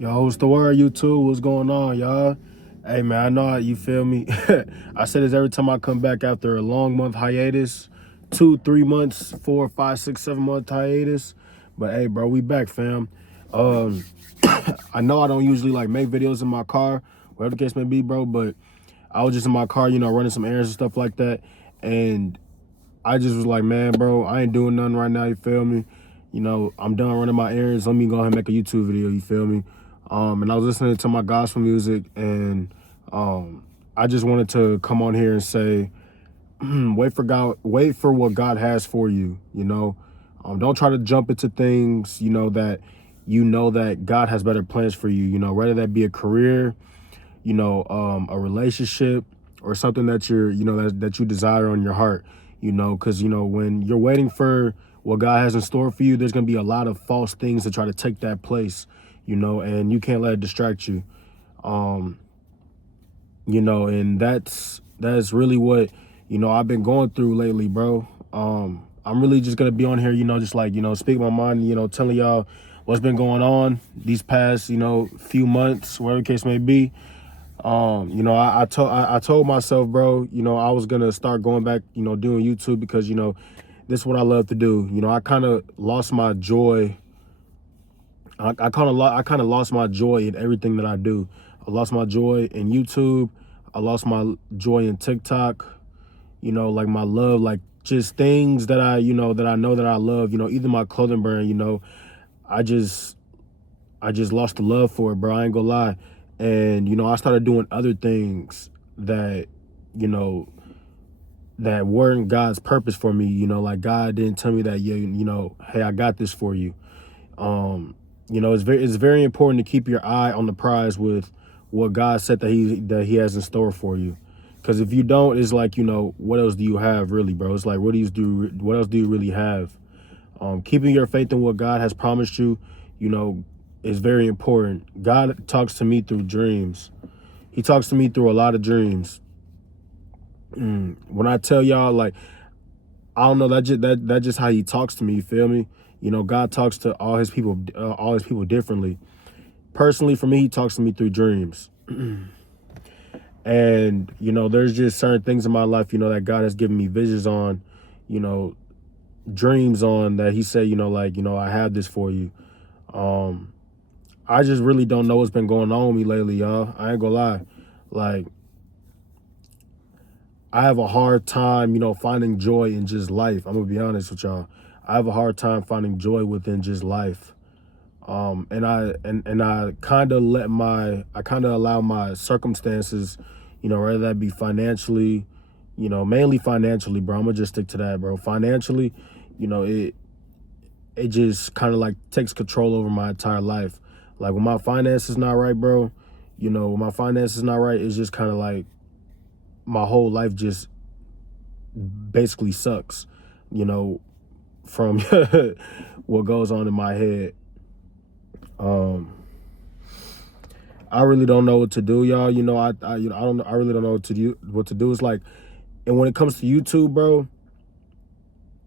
Yo, what's the word, YouTube? What's going on, y'all? Hey, man, I know how you feel me. I say this every time I come back after a long month hiatus, 2, 3 months, 4, 5, 6, 7 month hiatus. But hey, bro, we back, fam. Um, I know I don't usually like make videos in my car, whatever the case may be, bro. But I was just in my car, running some errands and stuff like that, and I just was like, man, bro, I ain't doing nothing right now. You feel me? I'm done running my errands. Let me go ahead and make a YouTube video. You feel me? And I was listening to my gospel music, and I just wanted to come on here and say, wait for God, wait for what God has for you. Don't try to jump into things. That God has better plans for you. Whether that be a career, a relationship, or something that that you desire on your heart. Because when you're waiting for what God has in store for you, there's gonna be a lot of false things that try to take that place. And you can't let it distract you. And that's really what I've been going through lately, bro. I'm really just gonna be on here, just like speaking my mind, telling y'all what's been going on these past few months, whatever the case may be. I told myself, bro, I was gonna start going back, doing YouTube because this is what I love to do. I kind of lost my joy. I kind of lost my joy in everything that I do. I lost my joy in YouTube. I lost my joy in TikTok. Like my love, like just things that I know that I love. Even my clothing brand. I just lost the love for it, bro. I ain't gonna lie. And I started doing other things that that weren't God's purpose for me. Like God didn't tell me that, hey, I got this for you. It's very important to keep your eye on the prize with what God said that he has in store for you. Because if you don't, it's like, what else do you have really, bro? It's like, what else do you really have? Keeping your faith in what God has promised you, is very important. God talks to me through dreams. He talks to me through a lot of dreams. When I tell y'all, like, I don't know, that just how he talks to me. You feel me? God talks to all his people differently. Personally, for me, he talks to me through dreams. And there's just certain things in my life, that God has given me visions on, dreams on, that he said, I have this for you. I just really don't know what's been going on with me lately, y'all. I ain't gonna lie. Like, I have a hard time, finding joy in just life. I'm gonna be honest with y'all. I have a hard time finding joy within just life. And I kind of allow my circumstances, whether that be financially, mainly financially, bro. I'm gonna just stick to that, bro. Financially, it just kind of like takes control over my entire life. Like when my finances not right, bro, when my finances not right, it's just kind of like my whole life just basically sucks, from what goes on in my head. I really don't know what to do, y'all. I really don't know what to do. It's like, and when it comes to YouTube, bro,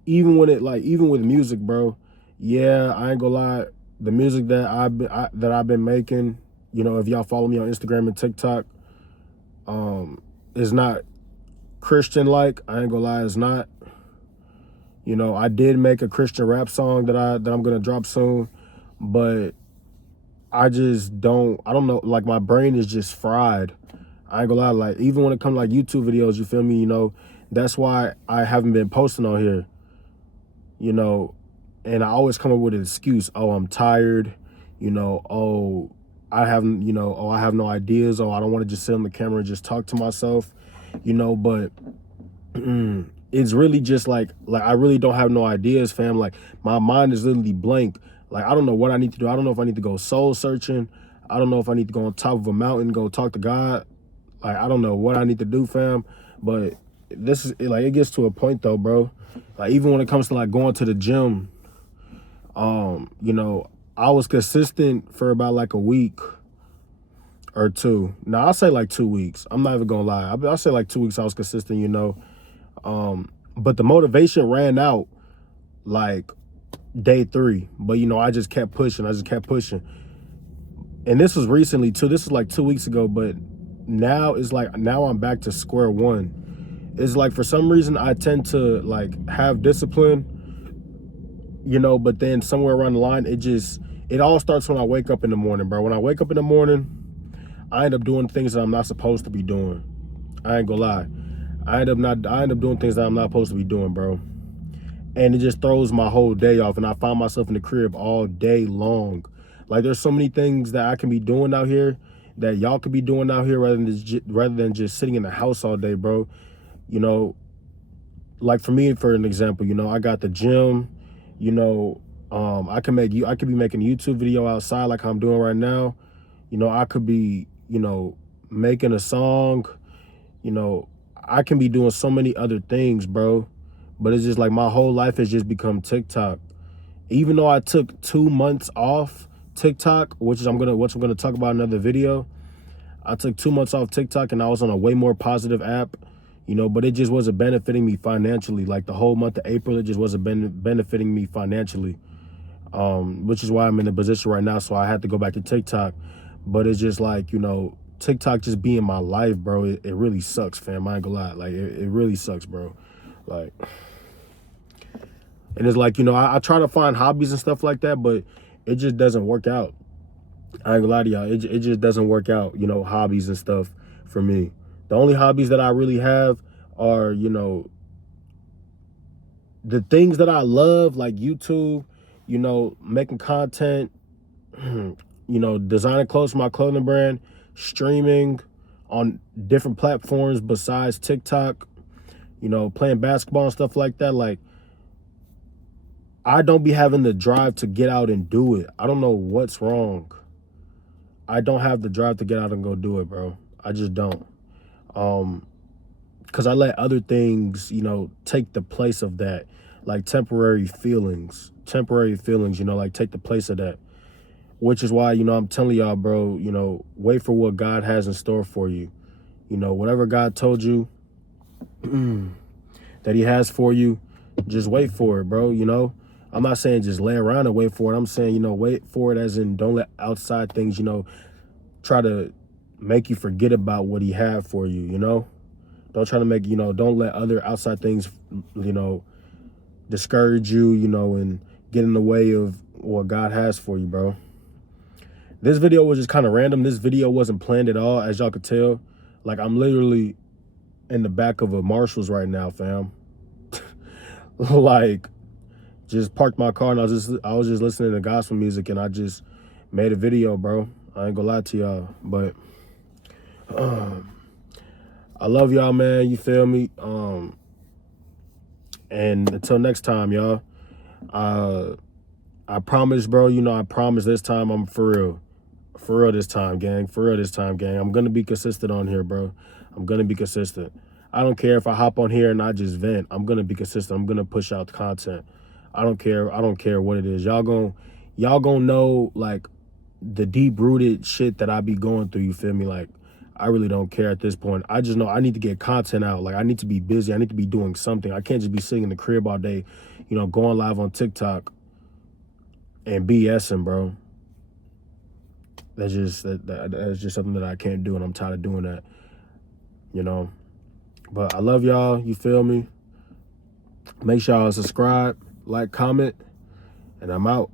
even with music, bro, yeah, I ain't gonna lie, the music that I've been making, if y'all follow me on Instagram and TikTok, is not Christian like. I ain't gonna lie, it's not. I did make a Christian rap song that I'm gonna drop soon, but I don't know, like my brain is just fried. I ain't gonna lie, like even when it comes to like YouTube videos, you feel me, that's why I haven't been posting on here, and I always come up with an excuse. Oh, I'm tired, oh, I haven't, I have no ideas, oh, I don't want to just sit on the camera and just talk to myself, but it's really just like I really don't have no ideas, fam. Like my mind is literally blank. Like I don't know what I need to do. I don't know if I need to go soul searching. I don't know if I need to go on top of a mountain, go talk to God. Like I don't know what I need to do, fam. But this is like, it gets to a point though, bro. Like even when it comes to like going to the gym, I was consistent for about like a week or two. Now I'll say like 2 weeks. I'm not even gonna lie. I'll say like 2 weeks I was consistent, but the motivation ran out like day 3. But I just kept pushing. And this was recently too. This is like 2 weeks ago, but now it's like, now I'm back to square one. It's like, for some reason, I tend to like have discipline, you know, but then somewhere around the line, it all starts when I wake up in the morning, bro. When I wake up in the morning, I end up doing things that I'm not supposed to be doing. I ain't gonna lie. I end up doing things that I'm not supposed to be doing, bro. And it just throws my whole day off, and I find myself in the crib all day long. Like, there's so many things that I can be doing out here that y'all could be doing out here rather than just sitting in the house all day, bro. You know, like for me, for an example, you know, I got the gym, you know, I could be making a YouTube video outside like I'm doing right now. You know, I could be, you know, making a song, you know, I can be doing so many other things, bro. But it's just like my whole life has just become TikTok. Even though I took 2 months off TikTok, which I'm gonna talk about in another video. I took 2 months off TikTok and I was on a way more positive app, you know, but it just wasn't benefiting me financially. Like the whole month of April, it just wasn't benefiting me financially, which is why I'm in the position right now. So I had to go back to TikTok. But it's just like, you know, TikTok just being my life, bro. It really sucks, fam. I ain't gonna lie. Like, it really sucks, bro. Like, and it's like, you know, I try to find hobbies and stuff like that, but it just doesn't work out. I ain't gonna lie to y'all. It just doesn't work out, you know, hobbies and stuff for me. The only hobbies that I really have are, you know, the things that I love, like YouTube, you know, making content, you know, designing clothes for my clothing brand, streaming on different platforms besides TikTok, you know, playing basketball and stuff like that. Like, I don't be having the drive to get out and do it. I don't know what's wrong. I don't have the drive to get out and go do it, bro. I just don't. Because I let other things, you know, take the place of that. Like temporary feelings, you know, like take the place of that. Which is why, you know, I'm telling y'all, bro, you know, wait for what God has in store for you. You know, whatever God told you that he has for you, just wait for it, bro, you know. I'm not saying just lay around and wait for it. I'm saying, you know, wait for it as in don't let outside things, you know, try to make you forget about what he had for you, you know. Don't try to make, you know, don't let other outside things, you know, discourage you, you know, and get in the way of what God has for you, bro. This video was just kind of random. This video wasn't planned at all, as y'all could tell. Like, I'm literally in the back of a Marshalls right now, fam. Like, just parked my car and I was just listening to gospel music and I just made a video, bro. I ain't gonna lie to y'all, but I love y'all, man. You feel me? And until next time, y'all. I promise, bro. You know, I promise this time I'm for real. For real this time, gang. For real this time, gang. I'm gonna be consistent on here, bro. I'm gonna be consistent. I don't care if I hop on here and I just vent. I'm gonna be consistent. I'm gonna push out the content. I don't care what it is. Y'all gonna know, like, the deep-rooted shit that I be going through, you feel me? Like, I really don't care at this point. I just know I need to get content out. Like, I need to be busy. I need to be doing something. I can't just be sitting in the crib all day, you know, going live on TikTok and BSing, bro. That's just something that I can't do, and I'm tired of doing that, you know. But I love y'all, you feel me? Make sure y'all subscribe, like, comment, and I'm out.